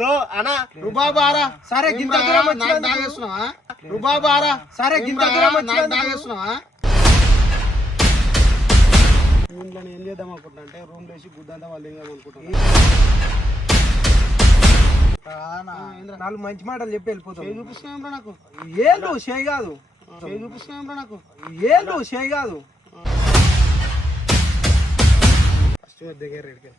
So అనా రుబాబారా సరే గింత దూరం వచ్చేస్తున్నావా రుబాబారా సరే గింత దూరం వచ్చేస్తున్నావా ఇంట్లో ఏం చేద్దాం అనుకుంటున్నా అంటే రూమ్ లేసి గుద్దంతా వాళ్ళు ఏం అనుకుంటున్నా నాలుగు మంచి మాటలు చెప్పి వెళ్ళిపోతావు చూపిస్తున్నాం నాకు ఏళ్ళు షే కాదు చూపిస్తున్నాం నాకు ఏళ్ళు షే కాదు ఫస్ట్ దగ్గర రెడ్కి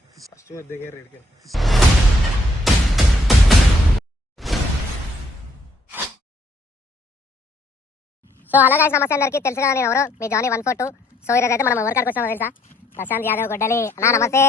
సో అలాగే సమస్య అందరికీ తెలుసు కదా, నేను ఎవరో మీ జానీ 142. సో ఈరోజు అయితే మనం ఎవరి కాడికి వస్తామో తెలుసా? ప్రశాంత్ యాదవ్ గొడ్డలి అన్నా, నమస్తే.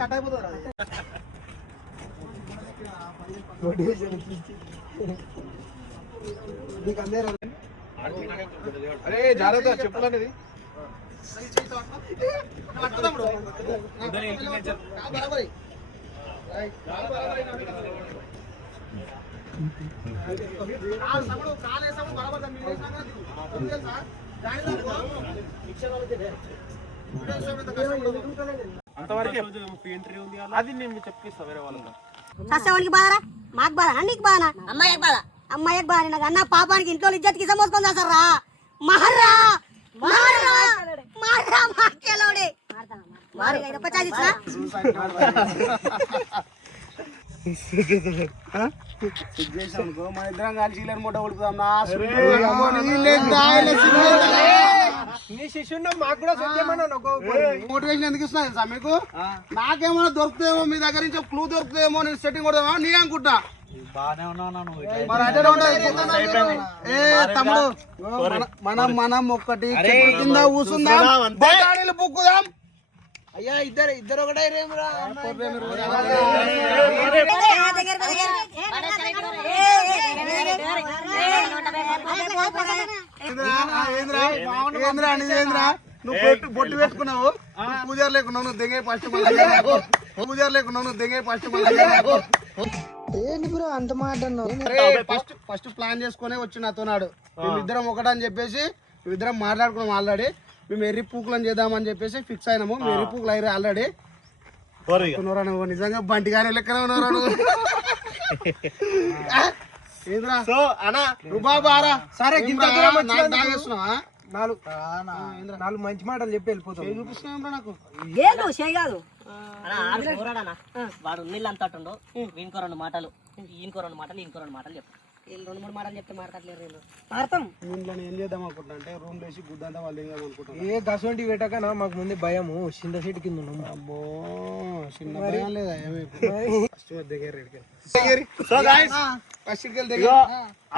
కట్ అయిపోతుంది అరే జాగ్రత్త చెప్పులు అనేది అది నేను చెప్పిస్తా వేరే వాళ్ళకి. సస్యవానికి బాధరా, మాకు బాధ, నీకు బాధ, అమ్మాయికి బాధ, అమ్మాయికి బాధ. నాకు అన్న పాపానికి ఇంట్లో ఇజ్జత్ కిస మోసుకొని చేస్తారా? మహర్రా మహర్రా మహర్రా మాకేలోడే మన ఇద్దరం కలిసి మూట కొడుకుదాం. నీ శిష్యుడు మాకు కూడా మోటివేషన్ ఎందుకు ఇస్తున్నా తెలుసా మీకు? నాకేమన్నా దొరుకుతాయేమో మీ దగ్గర నుంచి క్లూ దొరుకుతాయేమో, నేను సెట్టింగ్ కొడదామా నీ అనుకుంటా. తమ్ముడు మనం ఒక్కటి కింద కూర్చుందాం, బఠానీలు బుక్కుదాం. అయ్యా ఇద్దరు ఒకటే నువ్వు బొట్టు పెట్టుకున్నావు, పూజారు లేకున్నావు, నువ్వు దెంగే ఫస్ట్ అంత మాట ఫస్ట్ ప్లాన్ చేసుకునే వచ్చి నాతో నాడు. మేమిద్దరం ఒకటని చెప్పేసి మేమిద్దరం మాట్లాడుకున్నాం ఆల్రెడీ. మేము ఎర్రి పూకులను చేద్దామని చెప్పేసి ఫిక్స్ అయినాము. మేము ఎర్రి పూకులు అయ్యారు ఆల్రెడీ. నువ్వు నిజంగా బంటిగానే లెక్కనే ఉన్నారా నువ్వు? సో అనా రుబాబారా సరే గింత తాగేస్తున్నావా? నాలుగు మంచి మాటలు చెప్పి వెళ్ళిపోతావు చూపిస్తున్నాం నాకు ఏళ్ళు షే కాదు. వాడు నీళ్ళు అంతా వీనికో 2 మాటలు, ఈయనకో 2 మాటలు, ఈయనకో 2 మాటలు చెప్పు. వీళ్ళు 2-3 మాటలు చెప్తే మాట్లాడలేరు. వీళ్ళు మారుతాం. ఇంట్లో ఏం చేద్దాం అనుకుంటున్నా అంటే రూమ్ లేసి గుద్దంతా వాళ్ళు ఏం అనుకుంటున్నాం. ఏ గసంటి పెట్టకనా మాకు ముందే భయము, చిన్న సీటు కింద ఉన్నాము. అబ్బో చిన్న భయం లేదా?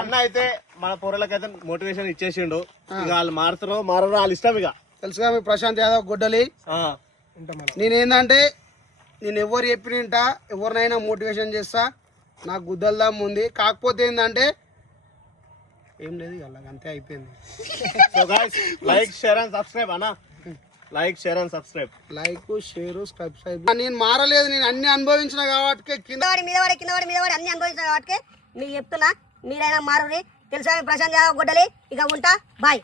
అన్న అయితే మన పొరలకైతే మోటివేషన్ ఇచ్చేసిండు. ఇక వాళ్ళు మారుతారో మారో వాళ్ళ ఇష్టం. ఇక తెలుసుగా మీ ప్రశాంత్ యాదవ్ గొడ్డలి. నేనేందంటే నేను ఎవరు చెప్పినంట ఎవరినైనా మోటివేషన్ చేస్తా. నాకు గుద్దల్దాం ఉంది. కాకపోతే ఏంటంటే ఏం లేదు, అలాగ అంతే అయిపోయింది. So guys like share and subscribe అన్న. Like share and subscribe. నేను మారలేదు, నేను అన్ని అనుభవించిన కాబట్టి కింద మీద వాడి అన్ని అనుభవించిన కాబట్టి మీకు చెప్తున్నా, మీరైనా మారుని. తెలుసా ప్రశాంత్ యాదవ్ గొడ్డలి. ఇక ఉంటా, బాయ్.